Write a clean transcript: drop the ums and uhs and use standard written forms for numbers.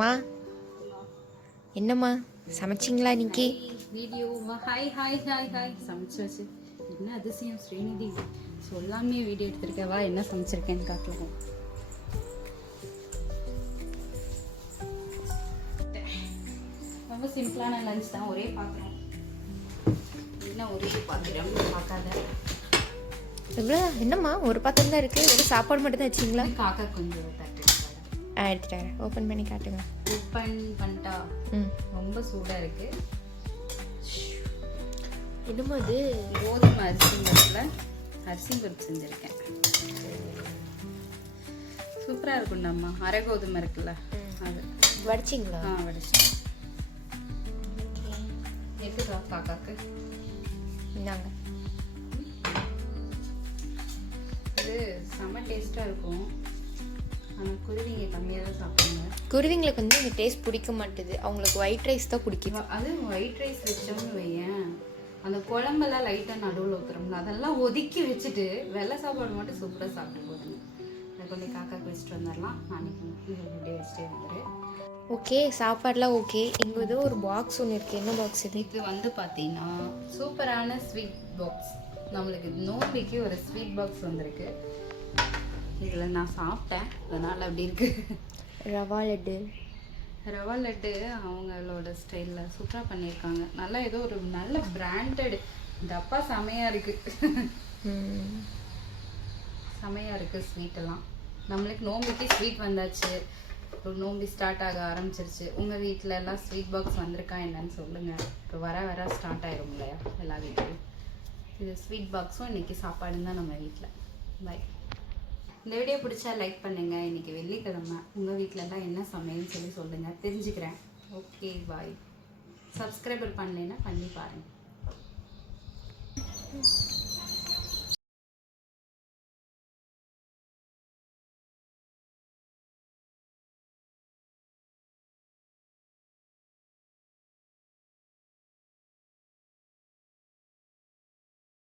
மா என்னம்மா சமைச்சிங்களா இன்னைக்கு? வீடியோவா? ஹாய் ஹாய் ஹாய் ஹாய் சமைச்சாச்சு. என்ன அதிசயம் ஸ்ரீநிதி, சொல்லாமே வீடியோ எடுத்திருக்கவா? என்ன சமைச்சிருக்கேன்னு காட்டுவோம். ரொம்ப சிம்பிளான லஞ்ச் தான். ஒரே பாத்திரம், என்ன ஒரே பாத்திரம் பார்க்காத. எவ்வளோ என்னம்மா ஒரு பாத்திரம் தான் இருக்குது, ஒரு சாப்பாடு மட்டும் தான் வச்சிங்களா? காக்கா கொஞ்சம் தட்டு எடுத்துட்டாரு. ஓப்பன் பண்ணி காட்டுங்க. ஓப்பன் பண்ணிட்டா? ரொம்ப சூடாக இருக்கு. என்னம்மா அது? கோதுமை அரிசி பருப்பு செஞ்சுருக்கேன். சூப்பராக இருக்கும்டாம்மா. அரை கோதுமை இருக்குல்ல, அது வடிச்சிங்களா? வடிச்சேன். எப்படிக்கா காக்காக்கு? இந்தாங்க. இது செம்ம டேஸ்ட்டாக இருக்கும். ஆனால் குருவிங்க கம்மியாக தான் சாப்பிடுங்க. குருவிங்களுக்கு வந்து இந்த டேஸ்ட் பிடிக்க மாட்டுது, அவங்களுக்கு ஒயிட் ரைஸ் தான் பிடிக்குது. அது ஒயிட் ரைஸ் வச்சோம்னு வையேன், அந்த குழம்பெல்லாம் லைட்டாக நடுவில் ஊற்றுறோம்ல, அதெல்லாம் ஒதுக்கி வச்சுட்டு வெள்ளை சாப்பாடு மட்டும் சூப்பராக சாப்பிட்டு போதுங்க. அதை கொஞ்சம் காக்காக்கு வச்சுட்டு வந்துடலாம். நாளைக்கு இப்படியே வச்சுட்டே வந்துடு. ஓகே, சாப்பாடுலாம் ஓகே. இங்கே ஏதோ ஒரு பாக்ஸ் ஒன்று இருக்குது. என்ன பாக்ஸ் இது? இது வந்து பார்த்தீங்கன்னா சூப்பரான ஸ்வீட் பாக்ஸ். நம்மளுக்கு நோம்பிக்கு ஒரு ஸ்வீட் பாக்ஸ் வந்திருக்கு. இதில் நான் சாப்பிட்டேன், அதனால் அப்படி இருக்குது. ரவா லட்டு. ரவா லட்டு அவங்களோட ஸ்டைலில் சூப்பராக பண்ணியிருக்காங்க. நல்லா ஏதோ ஒரு நல்ல பிராண்டட் டப்பா செமையாக இருக்குது. செமையாக இருக்குது ஸ்வீட்டெல்லாம். நம்மளுக்கு நோம்பிக்கு ஸ்வீட் வந்தாச்சு, நோம்பி ஸ்டார்ட் ஆக ஆரம்பிச்சிருச்சு. உங்கள் வீட்டில் எல்லாம் ஸ்வீட் பாக்ஸ் வந்திருக்கா என்னன்னு சொல்லுங்கள். இப்போ வர ஸ்டார்ட் ஆகிரும் இல்லையா எல்லா வீட்லையும். இது ஸ்வீட் பாக்ஸும் இன்றைக்கி சாப்பாடுன்னு தான் நம்ம வீட்டில். பை. இந்த வீடியோ பிடிச்சா லைக் பண்ணுங்கள். இன்றைக்கி வெள்ளிக்கிழமை, உங்கள் வீட்டிலலாம் என்ன சமையல்னு சொல்லுங்கள், தெரிஞ்சுக்கிறேன். Okay bye. சப்ஸ்கிரைபர் பண்ணலைன்னா பண்ணி பாருங்கள்.